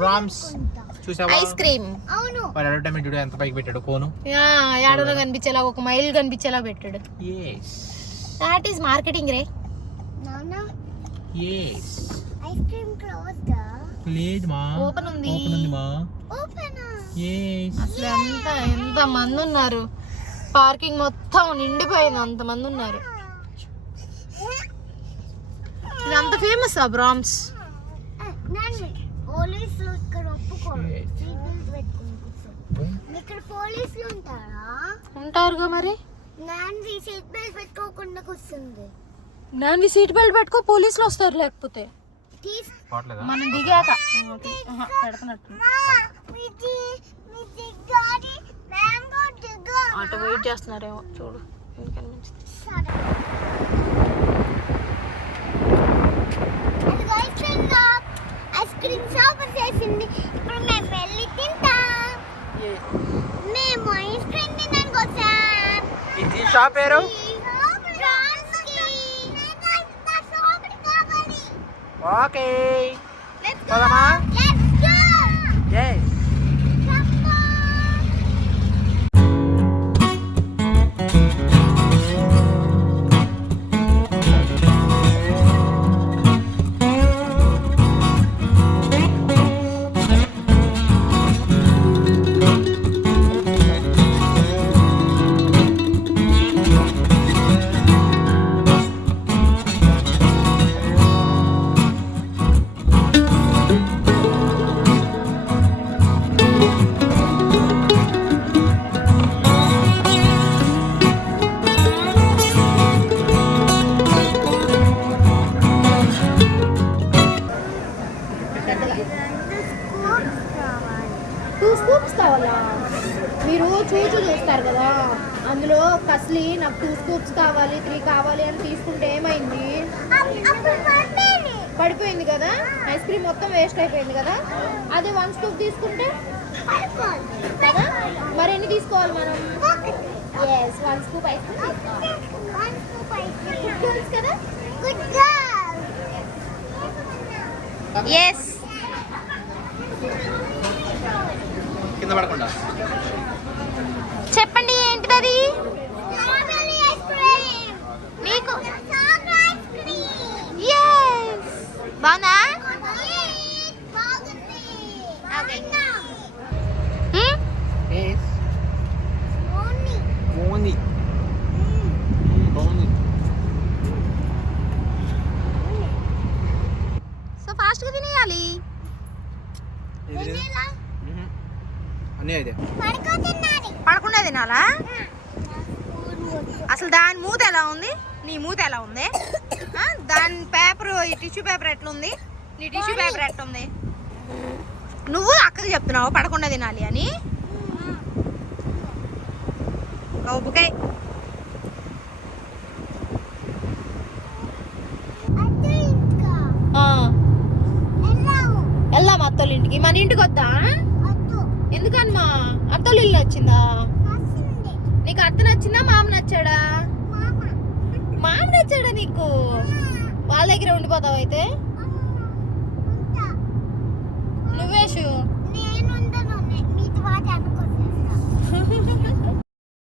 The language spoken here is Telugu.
బ్రామ్స్ చూసావా ఐస్ క్రీమ్. అవును వాడు అడ్వర్టైజ్మెంట్ వీడియో ఎంత పైకి పెట్టాడు కోను యాడలో కనిపించేలా ఒక మైల్ కనిపించేలా పెట్టాడు. దాట్ ఈస్ మార్కెటింగ్ రే. నాన్న yes ఐస్ క్రీమ్ క్లోజ్ దా లేదు మా ఓపెన్ ఉంది. ఓపెన్ ఉంది మా ఓపెన్ yes అసలు ఎంత మంది ఉన్నారు, పార్కింగ్ మొత్తం నిండిపోయింది, అంత మంది ఉన్నారు. ఇది అంత ఫేమస్ ఆ బ్రామ్స్. నాన్న పోలీసులు ఇక్కడ ఒప్పుకోరు సీట్ బెల్ట్ పెట్టుకుని కూర్చో. ఇక్కడ పోలీసులు ఉంటారా? ఉంటారుగా మరి. నాన్న సీట్ బెల్ట్ పెట్టుకోకుండా కూర్చుంది. నాన్న సీట్ బెల్ట్ పెట్టుకో, పోలీసులు వస్తారు లేకపోతే. మనం దిగాక పెడుతున్నట్టు ఆటో వెయిట్ చేస్తున్నారేమో చూడు. ఐస్ క్రీమ్ షాప్ వచ్చేసింది. ఇప్పుడు మేము వెళ్ళి తింటాం. మేము ఐస్ క్రీమ్ తినడానికి వచ్చాం. ఇది షాప్ పేరు ఓకే పోదామా? yes మీరు చూస్తారు కదా, అందులో కస్లీ నాకు 2 స్కూప్స్ కావాలి 3 కావాలి అని తీసుకుంటే ఏమైంది? పడిపోయింది కదా, ఐస్ క్రీమ్ మొత్తం వేస్ట్ అయిపోయింది కదా. అదే 1 స్కూప్ తీసుకుంటే కదా. మరి ఎన్ని తీసుకోవాలి మనం? 1 స్కూప్ ఐస్ క్రీమ్ కదా. ఎస్ కింద పడకుండా చెప్పండి ఏంటిది నీకు? బాగుందా? సో ఫాస్ట్గా తినేయాలి. పడకుండా తినాలా? అసలు దాని మూత ఎలా ఉంది, నీ మూత ఎలా ఉంది? దాని పేపర్, ఈ టిష్యూ పేపర్ ఎట్లుంది, నీ టిష్యూ పేపర్ ఎట్లుంది? నువ్వు అక్కకి చెప్తున్నావు పడకుండా తినాలి అని. బుకాయ్ వెళ్దాం అత్తోళ్ళ ఇంటికి. మన ఇంటికి వద్దా? ఎందుకమ్మా అత్తోళ్ళ ఇల్లు వచ్చిందా నీకు? అత్త నచ్చిందా మామ నచ్చాడా? మామ నచ్చాడా నీకు? వాళ్ళ దగ్గర ఉండిపోతావు అయితే.